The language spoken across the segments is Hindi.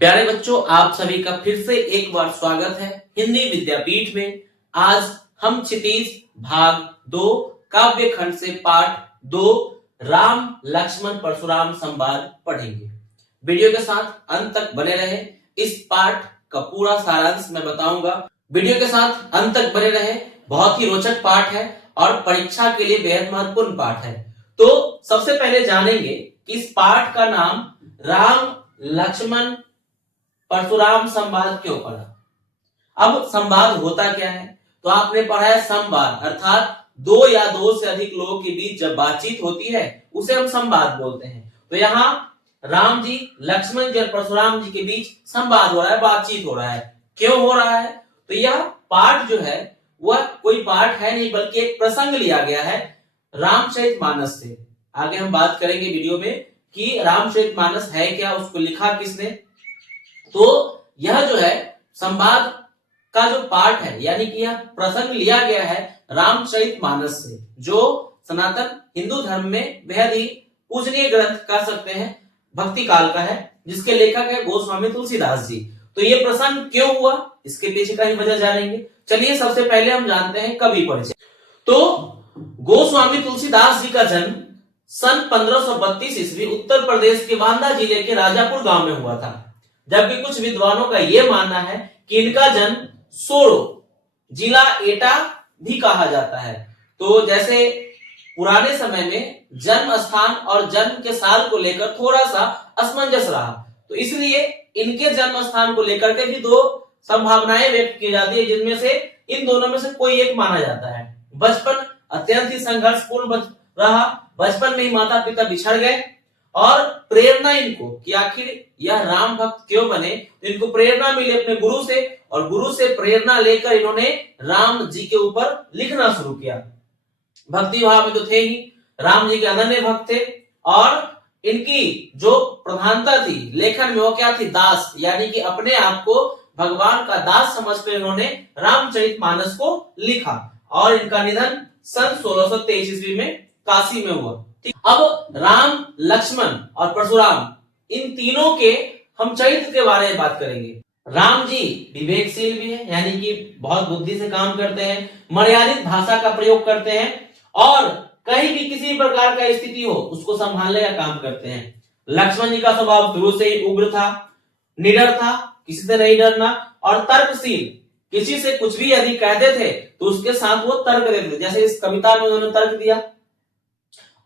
प्यारे बच्चों, आप सभी का फिर से एक बार स्वागत है हिंदी विद्यापीठ में। आज हम क्षितिज भाग 2 काव्य खंड से पाठ 2 राम लक्ष्मण परशुराम संवाद पढ़ेंगे। वीडियो के साथ अंत तक बने रहे। इस पाठ का पूरा सारांश मैं बताऊंगा। वीडियो के साथ अंत तक बने रहे। बहुत ही रोचक पाठ है और परीक्षा के लिए बेहद महत्वपूर्ण पाठ है। तो सबसे पहले जानेंगे कि इस पाठ का नाम राम लक्ष्मण परशुराम संवाद क्यों पढ़ा। अब संवाद होता क्या है, तो आपने पढ़ा है संवाद अर्थात दो या दो से अधिक लोगों के बीच जब बातचीत होती है उसे हम संवाद बोलते हैं। तो यहाँ राम जी, लक्ष्मण जी और परशुराम जी के बीच संवाद हो रहा है, बातचीत हो रहा है। क्यों हो रहा है, तो यह पाठ जो है वह कोई पाठ है नहीं बल्कि एक प्रसंग लिया गया है रामचरितमानस से। आगे हम बात करेंगे वीडियो में कि रामचरितमानस है क्या, उसको लिखा किसने। तो यह जो है संवाद का जो पाठ है यानी कि यह प्रसंग लिया गया है रामचरितमानस से, जो सनातन हिंदू धर्म में बेहद ही पूजनीय ग्रंथ कह सकते हैं, भक्ति काल का है, जिसके लेखक है गोस्वामी तुलसीदास जी। तो ये प्रसंग क्यों हुआ, इसके पीछे का ही वजह जानेंगे। चलिए सबसे पहले हम जानते हैं कवि परिचय। तो गोस्वामी तुलसीदास जी का जन्म सन 1532 ईस्वी उत्तर प्रदेश के बांदा जिले के राजापुर गांव में हुआ था। जबकि कुछ विद्वानों का यह मानना है कि इनका जन्म सोरो जिला एटा भी कहा जाता है। तो जैसे पुराने समय में जन्म स्थान और जन्म के साल को लेकर थोड़ा सा असमंजस रहा, तो इसलिए इनके जन्म स्थान को लेकर के भी दो संभावनाएं व्यक्त की जाती है, जिनमें से इन दोनों में से कोई एक माना जाता है। बचपन अत्यंत ही संघर्षपूर्ण रहा। बचपन में ही माता पिता बिछड़ गए और प्रेरणा इनको कि आखिर यह राम भक्त क्यों बने, तो इनको प्रेरणा मिली अपने गुरु से, और गुरु से प्रेरणा लेकर इन्होंने राम जी के ऊपर लिखना शुरू किया। भक्ति भाव में तो थे ही, राम जी के अनन्य भक्त थे। और इनकी जो प्रधानता थी लेखन में वो क्या थी, दास, यानी कि अपने आप को भगवान का दास समझकर इन्होंने रामचरितमानस को लिखा। और इनका निधन सन 1623 ईस्वी में काशी में हुआ। अब राम लक्ष्मण और परशुराम इन तीनों के हम चरित्र के बारे में बात करेंगे। राम जी विवेकशील भी है, यानी कि बहुत बुद्धि से काम करते हैं, मर्यादित भाषा का प्रयोग करते हैं और कहीं भी किसी प्रकार का स्थिति हो उसको संभालने का काम करते हैं। लक्ष्मण जी का स्वभाव शुरू से ही उग्र था, निडर था, किसी से नहीं डरना, और तर्कशील, किसी से कुछ भी यदि कहते थे तो उसके साथ वो तर्क देते थे, जैसे इस कविता में उन्होंने तर्क दिया।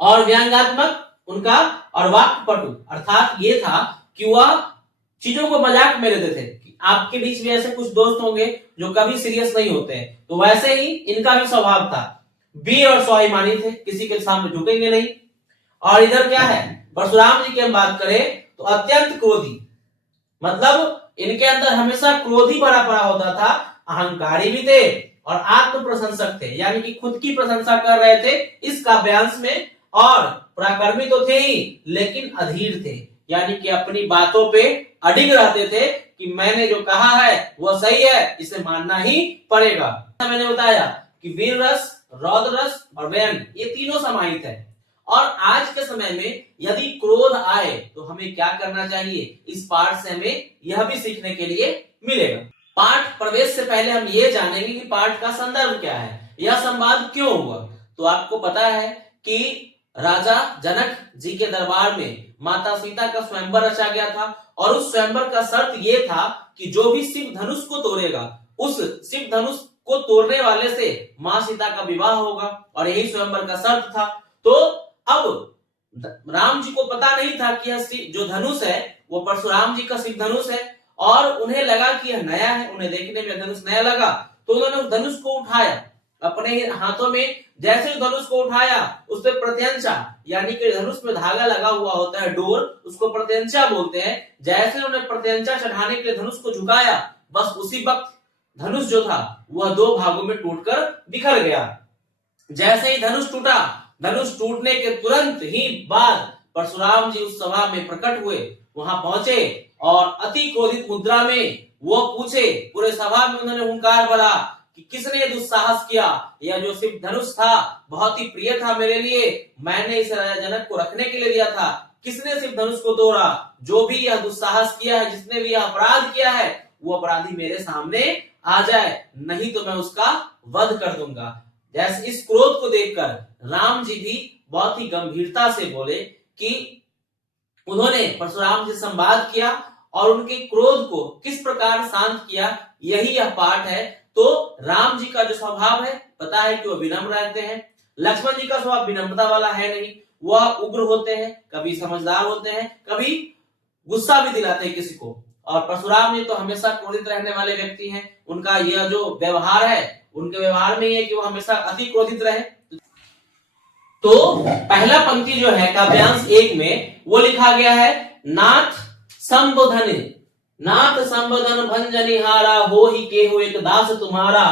और व्यंग्यात्मक उनका और वाक्पटु अर्थात ये था कि वह चीजों को मजाक में लेते थे। आपके बीच में ऐसे कुछ दोस्त होंगे जो कभी सीरियस नहीं होते हैं, तो वैसे ही इनका भी स्वभाव था। वीर और स्वाभिमानी थे, किसी के सामने झुकेंगे नहीं। और इधर क्या है, परशुराम जी की हम बात करें तो अत्यंत क्रोधी, मतलब इनके अंदर हमेशा क्रोध ही भरा पड़ा होता था। अहंकारी भी थे और आत्म प्रशंसक थे, यानी कि खुद की प्रशंसा कर रहे थे इस काव्यांश में। और पराक्रमी तो थे ही लेकिन अधीर थे, यानी कि अपनी बातों पे अडिग रहते थे कि मैंने जो कहा है वो सही है, इसे मानना ही पड़ेगा। मैंने बताया कि वीर रस, रौद्र रस और व्यंग ये तीनों समाहित है। और आज के समय में यदि क्रोध आए तो हमें क्या करना चाहिए, इस पाठ से हमें यह भी सीखने के लिए मिलेगा। पाठ प्रवेश से पहले हम ये जानेंगे कि पाठ का संदर्भ क्या है, यह संवाद क्यों हुआ। तो आपको पता है कि राजा जनक जी के दरबार में माता सीता का स्वयंवर रचा गया था, और उस स्वयंवर का शर्त ये था कि जो भी शिव धनुष को तोड़ेगा उस शिव धनुष को तोड़ने वाले से मां सीता का विवाह होगा, और यही स्वयंवर का शर्त था। तो अब राम जी को पता नहीं था कि यह जो धनुष है वो परशुराम जी का शिव धनुष है, और उन्हें लगा कि यह नया है, उन्हें देखने में धनुष नया लगा, तो उन्होंने उस धनुष को उठाया अपने हाथों में। जैसे ही धनुष को उठाया उस पर प्रत्यंचा, यानी कि धनुष में धागा लगा हुआ होता है, डोर, उसको प्रत्यंचा बोलते हैं। जैसे उन्होंने प्रत्यंचा चढ़ाने के लिए धनुष को झुकाया, बस उसी वक्त धनुष जो था वह दो भागों में टूटकर बिखर गया। जैसे ही धनुष टूटा, धनुष टूटने के तुरंत ही बाद परशुराम जी उस सभा में प्रकट हुए, वहां पहुंचे और अति क्रोधित मुद्रा में वो पूछे, पूरे सभा में उन्होंने हुंकार भरा कि किसने दुस्साहस किया, यह जो शिव धनुष था बहुत ही प्रिय था मेरे लिए, मैंने इसे राजा जनक को रखने के लिए दिया था, किसने शिव धनुष को तोड़ा? जो भी यह दुस्साहस किया है, जिसने भी यह अपराध किया है, वो अपराधी मेरे सामने आ जाए, नहीं तो मैं उसका वध कर दूंगा। जैसे इस क्रोध को देखकर राम जी भी बहुत ही गंभीरता से बोले कि उन्होंने परशुराम से संवाद किया और उनके क्रोध को किस प्रकार शांत किया, यही यह पाठ है। तो राम जी का जो स्वभाव है, पता है कि वो विनम्र रहते हैं। लक्ष्मण जी का स्वभाव विनम्रता वाला है नहीं, वह उग्र होते हैं, कभी समझदार होते हैं, कभी गुस्सा भी दिलाते हैं किसी को। और परशुराम जी तो हमेशा क्रोधित रहने वाले व्यक्ति हैं। उनका यह जो व्यवहार है, उनके व्यवहार में ही है कि वो हमेशा अति क्रोधित रहे। तो पहला पंक्ति जो है काव्यांश 1 में वो लिखा गया है, नाथ संबोधन भंजनिहारा, हो ही केहू एक दास तुम्हारा,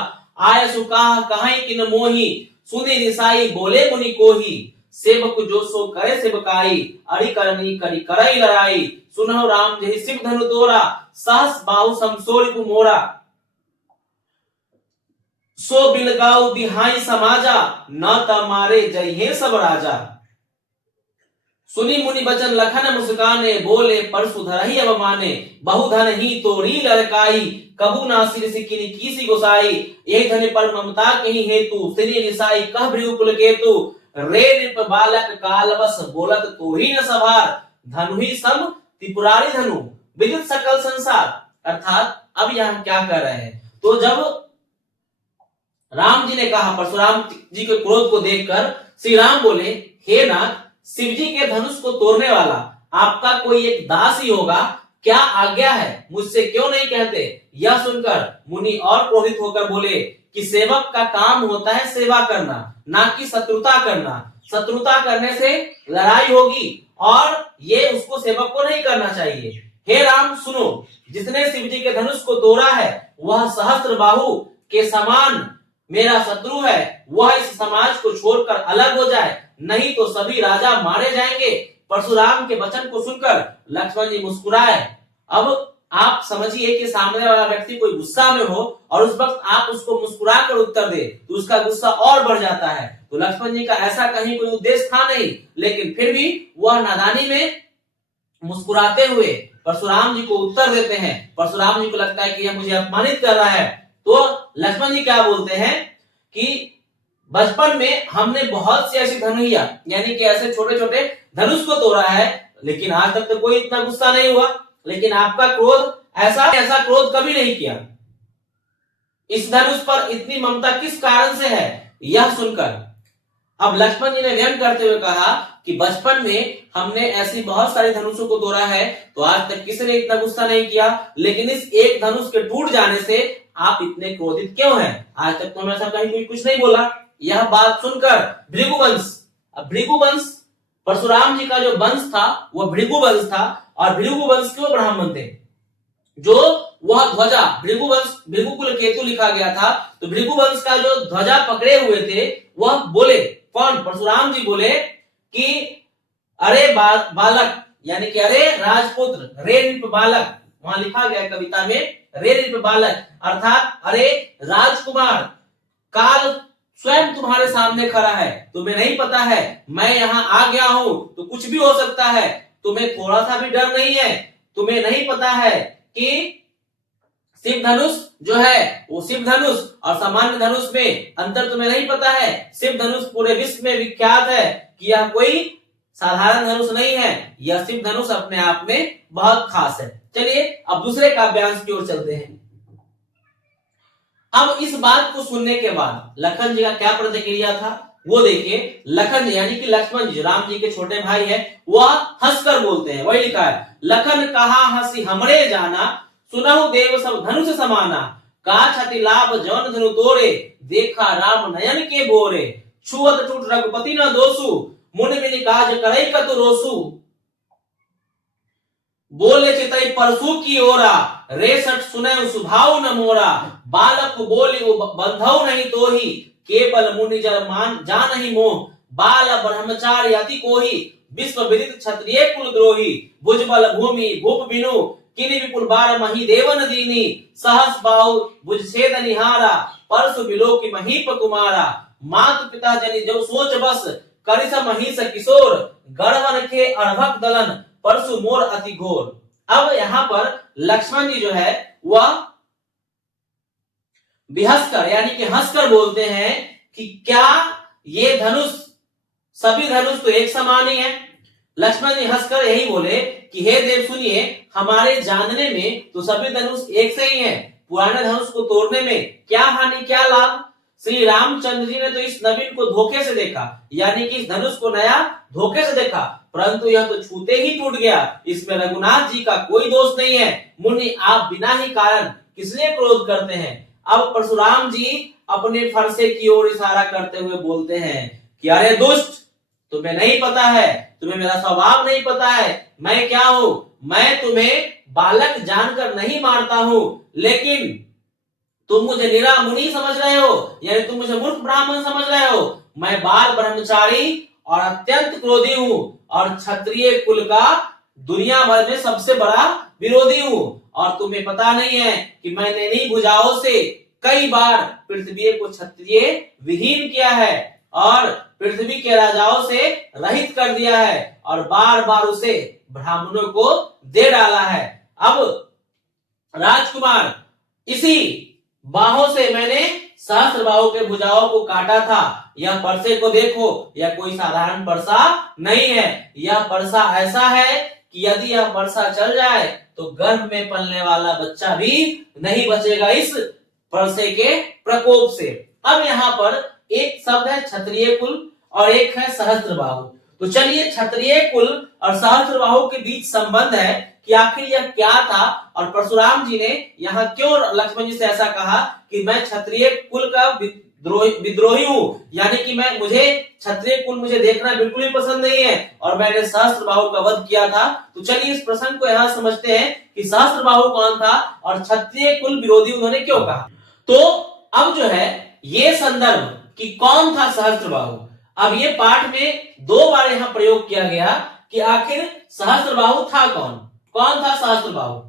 आय सुकाह कहाई किन मोही, सुनी निसाई बोले मुनि कोही, सेवक जो सो करे सेवकाई, अड़ी करनी करी करई लड़ाई, सुनहु राम जहि शिव धनु तोरा, सहस बाहु समसोरिपु मोरा, सो बिलगाऊ बिहाई समाजा, न तमारे जय हे सब राजा। सुनी मुनि बचन लखन मुस्काने, बोले परसु धरहि अब माने, बहुधन ही तोड़ी लड़काई, कबू ना सिर सिकिनी कीसी गोसाई, एक धन पर ममता कहीं हेतु, सिनी निसाई कह भृगु केतु, रे नृप बालक कालवश, बोलत तो ही न सभार, धनु ही सम त्रिपुरारी धनु, विदित सकल संसार। अर्थात अब यहाँ क्या कर रहे हैं, तो जब राम जी ने कहा, परशुराम जी के क्रोध को देखकर श्री राम बोले, हे नाथ, शिव जी के धनुष को तोड़ने वाला आपका कोई एक दास ही होगा, क्या आज्ञा है, मुझसे क्यों नहीं कहते? यह सुनकर मुनि और क्रोधित होकर बोले कि सेवक का काम होता है सेवा करना, ना कि शत्रुता करना। शत्रुता करने से लड़ाई होगी और ये उसको सेवक को नहीं करना चाहिए। हे राम सुनो, जिसने शिव जी के धनुष को तोड़ा है वह सहस्त्र बाहु के समान मेरा शत्रु है, वह इस समाज को छोड़कर अलग हो जाए, नहीं तो सभी राजा मारे जाएंगे। परशुराम के वचन को सुनकर लक्ष्मण जी मुस्कुराए। अब आप समझिए कि सामने वाला व्यक्ति कोई गुस्सा में हो और उस वक्त आप उसको मुस्कुरा कर उत्तर दे तो उसका गुस्सा और बढ़ जाता है। तो लक्ष्मण जी का ऐसा कहीं कोई उद्देश्य था नहीं, लेकिन फिर भी वह नादानी में मुस्कुराते हुए परशुराम जी को उत्तर देते हैं। परशुराम जी को लगता है कि यह मुझे अपमानित कर रहा है। तो लक्ष्मण जी क्या बोलते हैं कि बचपन में हमने बहुत सी ऐसी धनुइया यानी कि ऐसे छोटे छोटे धनुष को तोड़ा है, लेकिन आज तक तो कोई इतना गुस्सा नहीं हुआ। लेकिन आपका क्रोध ऐसा क्रोध कभी नहीं किया। इस धनुष पर इतनी ममता किस कारण से है? यह सुनकर अब लक्ष्मण जी ने व्यंग करते हुए कहा कि बचपन में हमने ऐसी बहुत सारी धनुषों को तोड़ा है, तो आज तक किसी ने इतना गुस्सा नहीं किया, लेकिन इस एक धनुष के टूट जाने से आप इतने क्रोधित क्यों हैं? आज तक तो हमने ऐसा कहीं कुछ नहीं बोला। यह बात सुनकर भृगुवंश, अब भृगुवंश परशुराम जी का जो वंश था वह भृगुवंश था, और भृगुवंश के वो ब्राह्मण थे जो वह ध्वजा भृगुकुल केतु लिखा गया था। तो भृगुवंश का जो ध्वजा पकड़े हुए थे वह बोले, कौन? परशुराम जी बोले कि अरे बालक, यानी कि अरे राजपुत्र, रे नृप बालक, वहां लिखा गया कविता में रे नृप बालक, अर्थात अरे राजकुमार, काल स्वयं तुम्हारे सामने खड़ा है, तुम्हें नहीं पता है मैं यहाँ आ गया हूं तो कुछ भी हो सकता है, तुम्हें थोड़ा सा भी डर नहीं है, तुम्हें नहीं पता है कि शिव धनुष जो है वो शिव धनुष और सामान्य धनुष में अंतर तुम्हें नहीं पता है। शिव धनुष पूरे विश्व में विख्यात है कि यह कोई साधारण धनुष नहीं है, यह शिव धनुष अपने आप में बहुत खास है। चलिए अब दूसरे काव्यांश की ओर चलते हैं। अब इस बात को सुनने के बाद लखन जी का क्या प्रतिक्रिया था वो देखिए। लखन जी यानी कि लक्ष्मण जी राम जी के छोटे भाई है, वह हंसकर बोलते हैं। वही लिखा है, लखन कहा हंसी हमरे जाना, सुनहु देव सब धनुष समाना, का छति लाभ जौन धनु तोरे, देखा राम नयन के बोरे, छुअत टूट रघुपति न दोसु, मुनि मिनि काज करई कतु रोसु, बोले चितई परसु की ओरा, रेसठ सुने सुभाव न मोरा, बालक बोली बंधौ नहीं तोही, केवल मुनि जल मान जान ही मोह, बाल ब्रह्मचार्य अति कोही, विश्व विदित क्षत्रिय कुल द्रोही, भुजबल भूमि भूप बिनु, किनि विपुल बार मही देवन दीनी, सहस बाहु भुज छेद निहारा, परसु बिलोकी महीप कुमारा, मातु पिता जनि जो सोच बस, करिस महिष किशोर, गढ़वन के अर्भक दलन, परशु मोर अति घोर। अब यहाँ पर लक्ष्मण जी जो है वह बिहसकर यानी कि हंसकर बोलते हैं कि क्या ये धनुष, सभी धनुष तो एक समान ही है। लक्ष्मण जी हंसकर यही बोले कि हे देव सुनिए, हमारे जानने में तो सभी धनुष एक से ही हैं, पुराने धनुष को तोड़ने में क्या हानि क्या लाभ। श्री रामचंद्र जी ने तो इस नवीन को धोखे से देखा, यानी कि इस धनुष को नया धोखे से देखा, परंतु यह तो छूते ही टूट गया, इसमें रघुनाथ जी का कोई दोष नहीं है। मुनि आप बिना ही कारण किस लिए क्रोध करते हैं। अब परशुराम जी अपने फरसे की ओर इशारा करते हुए बोलते हैं कि अरे दुष्ट, तुम्हें नहीं पता है, तुम्हें मेरा स्वभाव नहीं पता है, मैं क्या हूं। मैं तुम्हें बालक जानकर नहीं मारता हूं, लेकिन तुम मुझे निरा मुनि समझ रहे हो, यानी तुम मुझे मूर्ख ब्राह्मण समझ रहे हो। मैं बाल ब्रह्मचारी और अत्यंत क्रोधी हूं और क्षत्रिय कुल का दुनिया भर में सबसे बड़ा विरोधी हूं। और तुम्हें पता नहीं है कि मैंने इन्हीं भुजाओं से कई बार पृथ्वी को क्षत्रिय विहीन किया है और पृथ्वी के राजाओं से रहित कर दिया है और बार बार उसे ब्राह्मणों को दे डाला है। अब राजकुमार, इसी बाहों से मैंने सहस्त्र बाहु के भुजाओं को काटा था। यह परसे को देखो, यह कोई साधारण परसा नहीं है। यह परसा ऐसा है कि यदि यह परसा चल जाए तो गर्भ में पलने वाला बच्चा भी नहीं बचेगा इस परसे के प्रकोप से। अब यहाँ पर एक शब्द है क्षत्रिय कुल और एक है सहस्त्र बाहु। तो चलिए क्षत्रिय कुल और सहस्त्र बाहु के बीच संबंध है कि आखिर यह क्या था और परशुराम जी ने यहाँ क्यों लक्ष्मण जी से ऐसा कहा कि मैं क्षत्रिय कुल का विद्रोही हूँ, यानी कि मुझे क्षत्रिय कुल मुझे देखना बिल्कुल ही पसंद नहीं है और मैंने सहस्त्र बाहु का वध किया था। तो चलिए इस प्रसंग को यहाँ समझते हैं कि सहस्त्र बाहु कौन था और क्षत्रिय कुल विरोधी उन्होंने क्यों कहा। तो अब जो है ये संदर्भ कि कौन था सहस्त्र बाहु, अब ये पाठ में दो बार यहाँ प्रयोग किया गया कि आखिर सहस्त्र बाहु था कौन था सहस्त्र बाहु।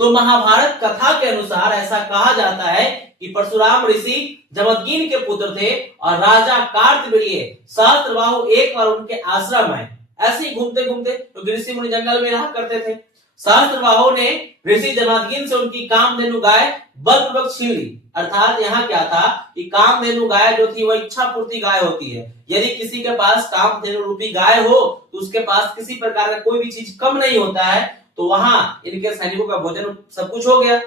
तो महाभारत कथा के अनुसार ऐसा कहा जाता है कि परशुराम ऋषि जमदग्नि के पुत्र थे और राजा कार्तवीर्य सहस्त्र बाहु एक बार उनके आश्रम आए। ऐसे ही घूमते घूमते तो ऋषि मुनि जंगल में रहा करते थे। सहस्त्र बाहु ने ऋषि जमदग्नि से उनकी कामधेनु गाय बलपूर्वक छीन ली। अर्थात यहाँ क्या था कि कामधेनु गाय जो थी वह इच्छा पूर्ति गाय होती है। यदि किसी के पास कामधेनु रूपी गाय हो तो उसके पास किसी प्रकार का कोई भी चीज कम नहीं होता है। तो वहां इनके सैनिकों का भोजन सब कुछ हो गया।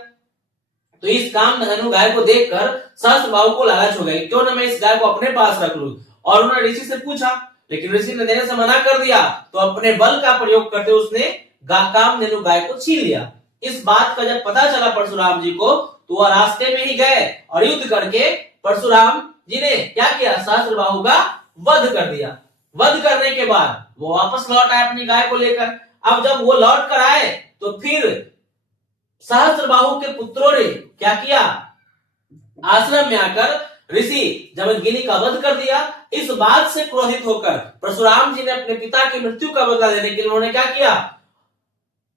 तो इस कामधेनु गाय को देखकर सहस्त्र बाहु को लालच हो गई, क्यों ना मैं इस गाय को अपने पास रख लूं। और उन्होंने ऋषि से पूछा, लेकिन ऋषि ने देने से मना कर दिया। तो अपने बल का प्रयोग करते उसने कामधेनु गाय को छीन लिया। इस बात का जब पता चला परशुराम जी को तो वह रास्ते में ही गए और युद्ध करके परशुराम जी ने क्या किया, सहस्त्र बाहु का वध कर दिया। वध करने के बाद वो वापस लौट आए अपनी गाय को लेकर। अब जब वो लौट कर आए तो फिर सहस्त्र बाहु के पुत्रों ने क्या किया, आश्रम में आकर ऋषि जमदग्नि का वध कर दिया। इस बात से क्रोधित होकर परशुराम जी ने अपने पिता की मृत्यु का बदला लेने के लिए उन्होंने क्या किया,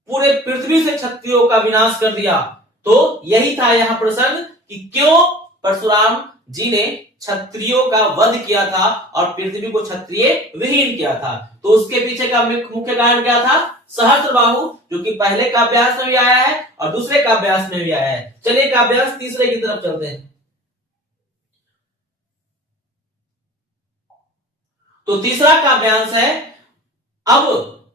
पूरे पृथ्वी से क्षत्रियों का विनाश कर दिया। तो यही था यहाँ प्रसंग कि क्यों परशुराम जी ने क्षत्रियों का वध किया था और पृथ्वी को क्षत्रिय विहीन किया था। तो उसके पीछे का मुख्य कारण क्या था, सहस्त्र बाहु, जो कि पहले काव्यास में भी आया है और दूसरे काव्यास में भी आया है। चलिए काव्यास तीसरे की तरफ चलते हैं। तो तीसरा काव्यांश है, अब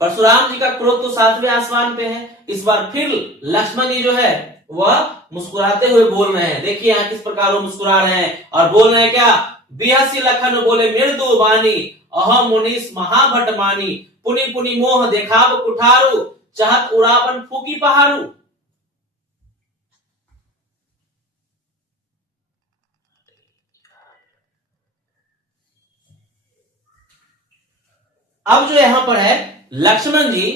परशुराम जी का क्रोध तो 7वें आसमान पे है। इस बार फिर लक्ष्मण जी जो है वह मुस्कुराते हुए बोल रहे हैं। देखिए यहाँ किस प्रकार वो मुस्कुरा रहे हैं और बोल रहे हैं क्या, बिहसी लखन बोले मृदु बानी, अहम मुनीस महाभट मानी, पुनि पुनि मोह देखाब कुठारू, चाहत उड़ावन फूकी पहाड़ू। अब जो यहाँ पर है लक्ष्मण जी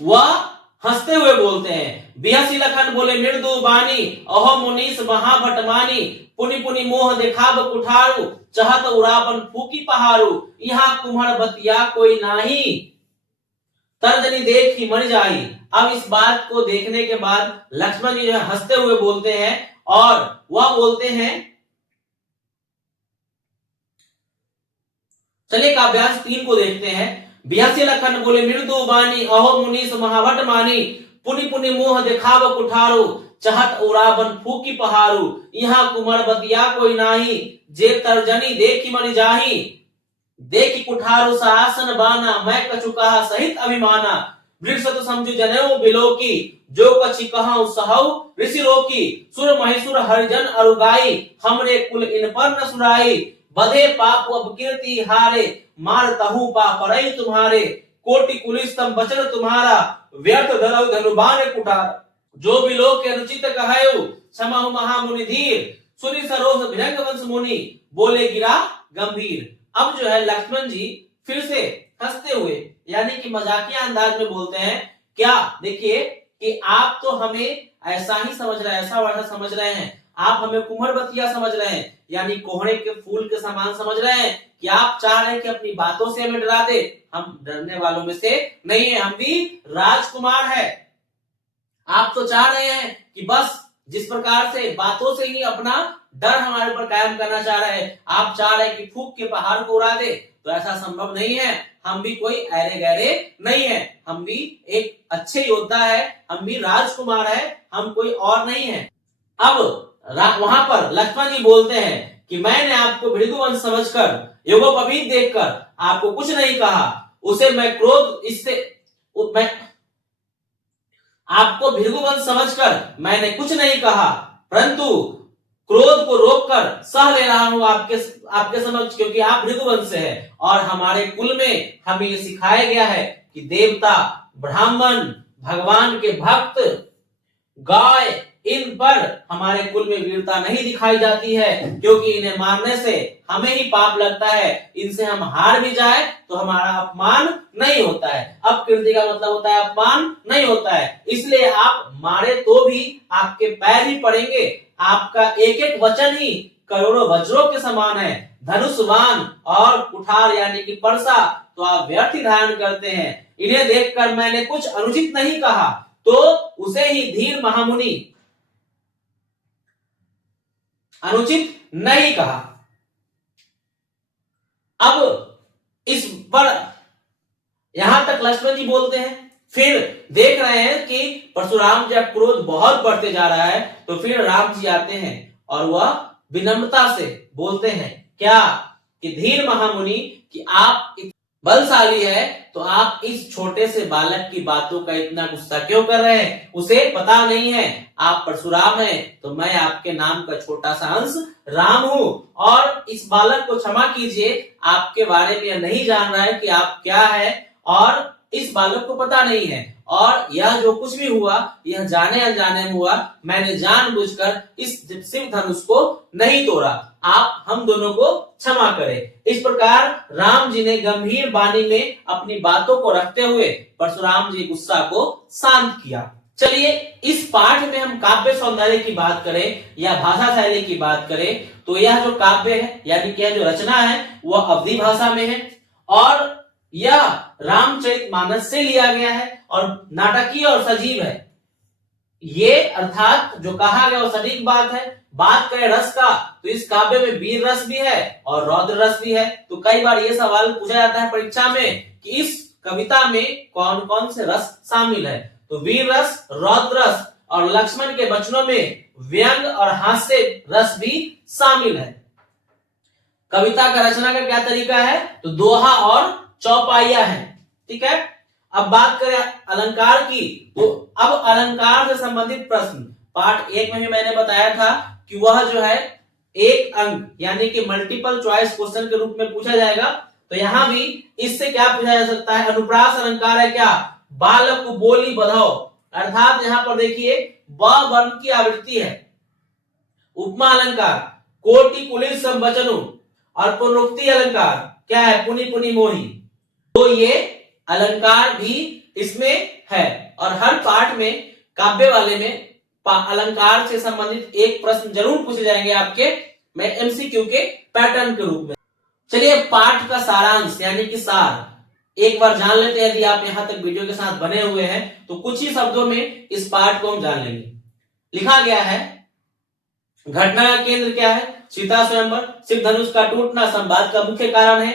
वह हंसते हुए बोलते हैं, बिहसी लखन बोले मृदु बानी, अहो मुनीस महाभट मानी, पुनि पुनि मोह देखाब कुठारू, चाहत उड़ावन फूकी पहाड़ू, यहाँ कुम्हड़ बतिया कोई नाही, तर्जनी देख ही मर जाई। अब इस बात को देखने के बाद लक्ष्मण जी जो है हंसते हुए बोलते हैं और वह बोलते हैं, चलिए काव्यांश 3 को देखते हैं। बिहसी लखन बोले मृदु बानी, अहो मुनीस महावट मानी, पुनि पुनि मोह दिखाव कुठारो, चहत उराबन फूकी पहारू, यहाँ कुमर बतिया कोई नाही, जे तर्जनी देखी मरि जाही, देखी कुठारो सासन बाना, मैं कछु कहा सहित अभिमाना, वृक्ष तो समझु जनेऊ बिलो की, जो कछि कहाऊ सहऊ ऋषि रोकी, सुर महिसुर हरिजन अरुगाई, हमरे कुल इन पर न सुराई, बधे पाप अब कीर्ति हारे, मार तहु पा परई तुम्हारे, कोटि कुलिस्तम बचन तुम्हारा, व्यर्थ धरऊ धनुबान कुठार, जो भी लोग के अनुचित कहयो, क्षमाहु महामुनि धीर, सुनि सरोस भिरंग वंश मुनि, बोले गिरा गंभीर। अब जो है लक्ष्मण जी फिर से हंसते हुए यानी कि मजाकिया अंदाज में बोलते हैं। क्या देखिए कि आप तो हमें ऐसा ही समझ रहे हैं, ऐसा वैसा समझ रहे हैं, आप हमें कुम्हड़ बतिया समझ रहे हैं, यानी कोहरे के फूल के समान समझ रहे हैं कि आप चाह रहे हैं कि अपनी बातों से हमें डरा दे। हम डरने वालों में से नहीं है, हम भी राजकुमार है। आप तो चाह रहे हैं कि बस जिस प्रकार से बातों से ही अपना डर हमारे ऊपर कायम करना चाह रहे हैं, आप चाह रहे हैं कि फूंक के पहाड़ को उड़ा दे, तो ऐसा संभव नहीं है। हम भी कोई ऐरे गहरे नहीं है, हम भी एक अच्छे योद्धा है, हम भी राजकुमार है, हम कोई और नहीं है। अब वहां पर लक्ष्मण जी बोलते हैं कि मैंने आपको भृगुवंश समझकर, योगोपवीत देखकर आपको कुछ नहीं कहा, उसे मैं क्रोध इससे मैं आपको भृगुवंश समझकर मैंने कुछ नहीं कहा, परंतु क्रोध को रोककर सह ले रहा हूं आपके समक्ष, क्योंकि आप भृगुवंश से है और हमारे कुल में हमें ये सिखाया गया है कि देवता, ब्राह्मण, भगवान के भक्त, गाय, इन पर हमारे कुल में वीरता नहीं दिखाई जाती है, क्योंकि इन्हें मारने से हमें ही पाप लगता है। इनसे हम हार भी जाए तो हमारा अपमान नहीं होता है। अपकीर्ति का मतलब होता है अपमान नहीं होता है, इसलिए आप मारे तो भी आपके पैर ही पड़ेंगे। आपका एक एक वचन ही करोड़ों वज्रों के समान है। धनुषवान और कुठार यानी कि परसा तो आप व्यर्थ ही धारण करते हैं। इन्हें देखकर मैंने कुछ अनुचित नहीं कहा, तो उसे ही धीर महामुनि अनुचित नहीं कहा। अब इस पर यहां तक लक्ष्मण जी बोलते हैं, फिर देख रहे हैं कि परशुराम जी का क्रोध बहुत बढ़ते जा रहा है, तो फिर राम जी आते हैं और वह विनम्रता से बोलते हैं क्या कि धीर महामुनि कि आप बलशाली है, तो आप इस छोटे से बालक की बातों का इतना गुस्सा क्यों कर रहे हैं? उसे पता नहीं है आप परशुराम हैं, तो मैं आपके नाम का छोटा सा अंश राम हूं, और इस बालक को क्षमा कीजिए, आपके बारे में यह नहीं जान रहा है कि आप क्या है, और इस बालक को पता नहीं है, और यह जो कुछ भी हुआ यह जाने अनजाने में हुआ। मैंने जानबूझकर इस शिव धनुष को नहीं तोड़ा, आप हम दोनों को क्षमा करें। इस प्रकार राम जी ने गंभीर वाणी में अपनी बातों को रखते हुए परशुराम जी गुस्सा को शांत किया। चलिए इस पाठ में हम काव्य सौंदर्य की बात करें या भाषा शैली की बात करें, तो यह जो काव्य है यानी कि यह जो रचना है वह अवधी भाषा में है, और यह रामचरितमानस से लिया गया है और नाटकीय और सजीव है। ये अर्थात जो कहा गया वो सटीक बात है। बात करें रस का, तो इस काव्य में वीर रस भी है और रौद्र रस भी है। तो कई बार ये सवाल पूछा जाता है परीक्षा में कि इस कविता में कौन कौन से रस शामिल है, तो वीर रस, रौद्र रस और लक्ष्मण के वचनों में व्यंग और हास्य रस भी शामिल है। कविता का रचना का क्या तरीका है, तो दोहा और चौपाइया है, ठीक है। अब बात करें अलंकार की, तो अब अलंकार से संबंधित प्रश्न पार्ट 1 में भी मैंने बताया था कि वह जो है एक अंक यानी कि मल्टीपल चॉइस क्वेश्चन के रूप में पूछा जाएगा। तो यहां भी इससे क्या पूछा जा सकता है, अनुप्रास अलंकार है क्या, बालक को बोली बधाओ, अर्थात यहां पर देखिए ब वर्ण की आवृत्ति है। उपमा अलंकार कोटि कुलिस संवचनु, और पुनरुक्ति अलंकार क्या है, पुनि पुनि मोहि। तो ये अलंकार भी इसमें है, और हर पाठ में काव्य वाले में अलंकार से संबंधित एक प्रश्न जरूर पूछे जाएंगे आपके, मैं एमसीक्यू के पैटर्न के रूप में। चलिए पाठ का सारांश यानी कि सार एक बार जान लेते हैं। यदि आप यहां तक वीडियो के साथ बने हुए हैं तो कुछ ही शब्दों में इस पाठ को हम जान लेंगे। लिखा गया है घटना का केंद्र क्या है, सीता स्वयंवर, शिव धनुष का टूटना संवाद का मुख्य कारण है।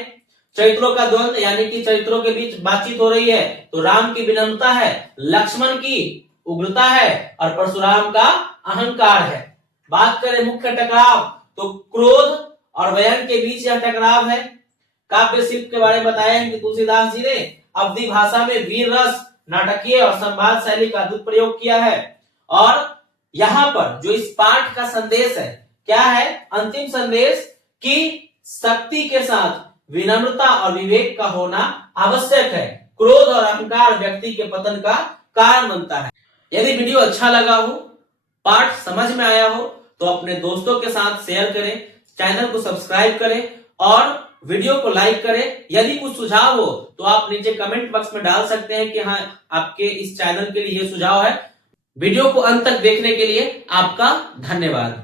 चरित्रों का द्वंद्व यानी कि चरित्रों के बीच बातचीत हो रही है तो राम की विनम्रता है, लक्ष्मण की उग्रता है और परशुराम का अहंकार है। बात करें मुख्य टकराव तो क्रोध और व्यंग के बीच यह टकराव है। काव्य शिल्प के बारे में बताया है कि तुलसीदास जी ने अवधी भाषा में वीर रस, नाटकीय और संवाद शैली का अद्भुत प्रयोग किया है। और यहाँ पर जो इस पाठ का संदेश है क्या है, अंतिम संदेश कि शक्ति के साथ विनम्रता और विवेक का होना आवश्यक है। क्रोध और अहंकार व्यक्ति के पतन का कारण बनता है। यदि वीडियो अच्छा लगा हो, पाठ समझ में आया हो तो अपने दोस्तों के साथ शेयर करें, चैनल को सब्सक्राइब करें और वीडियो को लाइक करें। यदि कुछ सुझाव हो तो आप नीचे कमेंट बॉक्स में डाल सकते हैं कि हाँ आपके इस चैनल के लिए ये सुझाव है। वीडियो को अंत तक देखने के लिए आपका धन्यवाद।